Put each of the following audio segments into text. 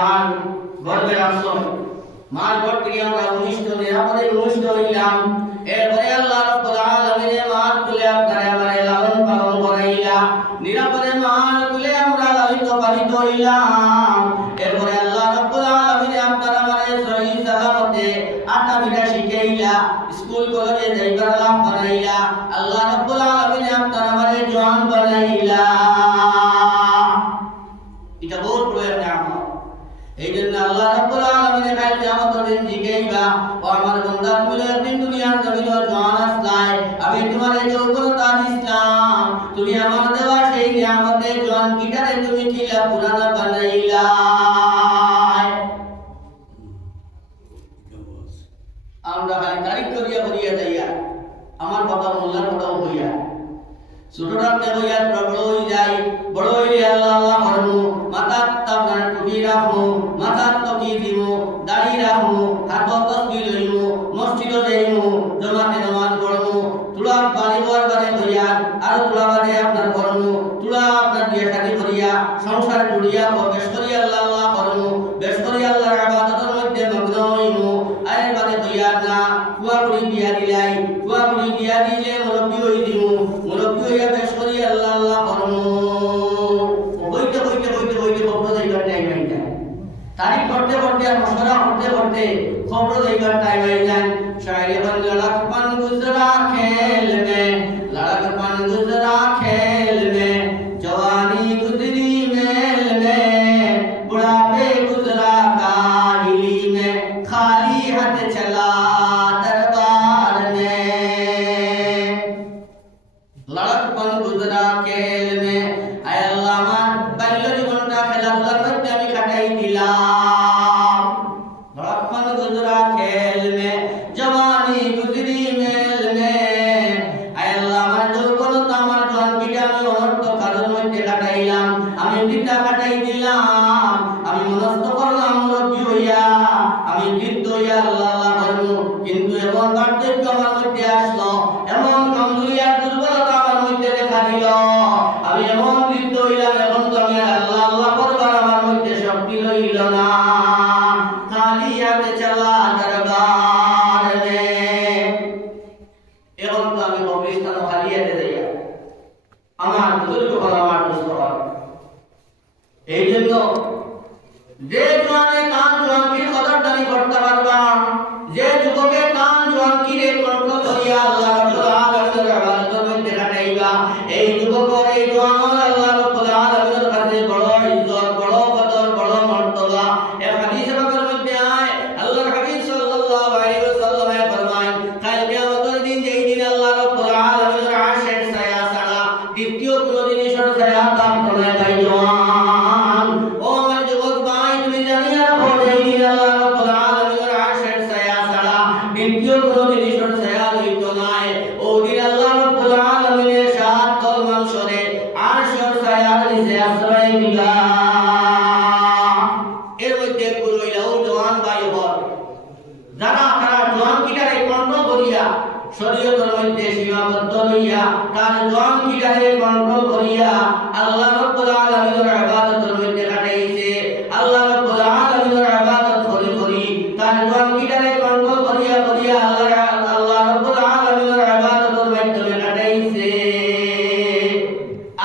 মার গর্বে রাখছো, মার ঘর থেকে আমরা ভূমিষ্ঠ নিরাপদে ভূমিষ্ঠ হইলাম। এরপরে আল্লাহ রাব্বুল আলামিন মার কুলে আপনারে আমারে লালন পালন করাইলা, নিরাপদে মার কুলে আমরা লালিত পালিত হইলাম। এরপরে আল্লাহ রাব্বুল আলামিন আপনার আমারে সহি সালামতে আটা বিটা শিখাইলা, স্কুল কলেজে যাইবার লাভ বানাইলা। আল্লাহ রাব্বুল আলামিন আপনার আমারে জওয়ান বানাইলা। এটা বহুত বড় নিয়ামত। এই জন্য আল্লাহ রাব্বুল আলামিন কাল কিয়ামতের দিন জিগাইবা, ও আমার বান্দা তুমি একদিন দুনিয়ার জমিনে জওয়ান আসলাই, আমি তোমার এই যৌবনতা দিলাম, তুমি আমার দেওয়া সেই নিয়ামতে জওয়ান কিটারে তুমি কিলা পুরানা বানাইলা। আমরা খালি তারিখ করিয়া করিয়া যাইয়া, আমার কথা মোল্লার কথাও হইয়া, ছোট থাকতে হইয়া বড় হয়ে যাই, বড় হইলে আল্লাহ আল্লাহ করবো, মাথার আপনার টুপি রাখবো, মাথার টুপি দিব, দাড়ি রাখবো, হাতত তসবিহ লইবো, মসজিদে যাইবো, জমাতে নামাজ পড়বো, তুলা বাড়িবার বাড়ি হইয়া আর তুলা বাড়ি আপনার করবো, তুলা আপনার বিয়ে শাদী করিয়া সংসার জুড়িয়া বেশ করিয়া আল্লাহ আল্লাহ করবো, বেশ করিয়া আল্লাহর ইবাদতের মধ্যে মগ্ন হইবো। আয়ের বাড়ি হইয়া না কুয়া করি বিয়া দিলাই, কুয়া করি বিয়া দিলে মুরব্বী হই দিব, মুরব্বী হইয়া বেশ করিয়া আল্লাহ আল্লাহ করবো। হইতে হইতে হইতে হইতে খবর যাইবার টাইম হয়ে যায়, তারিখ করতে করতে আর মশলা করতে করতে খবর যাইবার টাইম হয়ে যায়। শায়রে বন লড়ক পান গুজরা খেল মে, লড়ক পান গুজরা খেল মে, জওয়ানি গুজরি মেল মে, বুढ़ापे गुजरा काहिली में, खाली हाथ चला दरबार में। लड़कपन गुजरा खेल में, आय अल्लाह मान बाल्य जीवनটা খেলাধুলার মধ্যে আমি কাটাই দিলাম। लड़कपन गुजरा खेल में, जवानी गुजरी मेल में, आय अल्लाह আমার যৌবনতা আমার জওয়ানকিটা আমি অনর্থ কাজের মধ্যে কাটাইলাম, আমি বৃথা কাটাই দিলাম, আমি মনস্থ করলাম মুরব্বী হইয়া, আমি বৃদ্ধ হইয়া আল্লাহ আল্লাহ করবো। কিন্তু এমন বার্ধক্য আমার মধ্যে আসলো, এমন কমজোরি আর দুর্বলতা আমার মধ্যে দেখা দিল, আমি এমন বৃদ্ধ হইলাম, এখন তো আমি আল্লাহ আল্লাহ করবার আমার মধ্যে শক্তি রইল না। খালি হাতে চলা দরবার মে, এখন তো আমি কবরস্থান খালি হাতে যাইয়া, আমার বুজুর্গ হল আমার দুস্থ। এই জন্য যে জওয়ানে কান জওয়ানকির কদরদানি করতে পারবা, যে যুবকে কান জওয়ানকিরে কন্ট্রোল করিয়া আল্লাহ রাব্বুল আলামিনের ইবাদতের মধ্যে কাটাইবা, এই যুবকের এই জওয়ান আল্লাহ রাব্বুল আলামিনের কাছে বড় ইজ্জত, বড় কদর, বড় মর্তবা। এক হাদিসের মধ্যে আয় আল্লাহর হাবিব সাল্লাল্লাহু আলাইহি ওয়াসাল্লাম ফরমায়, কাল কিয়ামতের দিন যেই দিন আল্লাহ রাব্বুল আলামিনের আরশের ছায়া ছাড়া দ্বিতীয় কোনো জিনিসের ছায়া তার তলায় নাই। জওয়ান ও আমার যুবক ভাই, তুমি জানিয়া রাখো যেই দিন আল্লাহ রাব্বুল আলামিনের আরশের ছায়া ছাড়া দ্বিতীয় কোনো জিনিসের ছায়া হইতো নাই, ওই দিন আল্লাহ রাব্বুল আলামিনের সাত তল মানসরে আরশের ছায়ার নিচে আশ্রয় দিবা। এর মধ্যে কইলাও জওয়ান ভাই হল যারা তারা জওয়ানকিটারে কন্ট্রোল করিয়া শরীয়তের মধ্যে সীমাবদ্ধ হইয়া তার জওয়ানকিটারে কন্ট্রোল করিয়া আল্লাহ রাব্বুল আলামিনের ইবাদতের মধ্যে কাটাইছে, আল্লাহ রাব্বুল আলামিনের ইবাদত করি করি তার জওয়ানকিটারে কন্ট্রোল করিয়া করিয়া আল্লাহ রাব্বুল আলামিনের ইবাদতের মাধ্যমে কাটাইছে।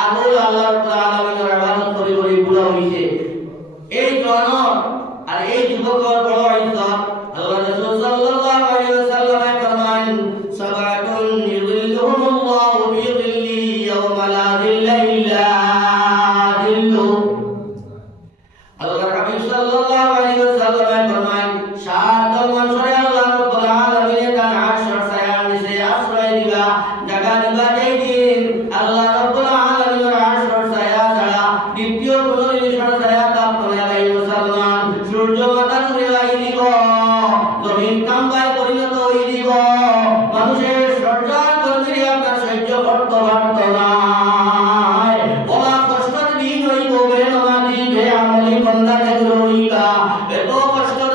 আগুল আল্লাহ রাব্বুল আলামিনের ইবাদত করি করি বুড়া হইছে। এই জওয়ান আর এই যুবকের বড় ইজ্জত। আল্লাহ রাসূল সাল্লাল্লাহু আলাইহি ওয়াসাল্লাম ফরমান, সাবাতুন ইযিল্লুহুমুল্লাহু ফি যিল্লি ইয়াওমা লা যিল্লা ইল্লা যিল্লু। আল্লাহর হাবিব সাল্লাল্লাহু আলাইহি ওয়াসাল্লাম ফরমান, সাত মানুষরে আল্লাহ রাব্বুল আলামিন তার আরশের ছায়ার নিচে আশ্রয় দিবা, জায়গা দিবা যেই দিন আল্লাহ রাব্বুল আলামিনের আরশের ছায়া ছাড়া দ্বিতীয় কোনো জিনিসের ছায়া তার তলায় নাই। মুসলমান, সূর্য মাথার উপরে আই দিব, জমিন তাম্বায় পরিণত হই দিব, মানুষের সর্দার কর্মীরা আপনার সহ্য করতে পারত না। ওলা কষ্টের দিন হইব, বেনমাজি বেআমলি বান্দাকে রইবা, এত কষ্টের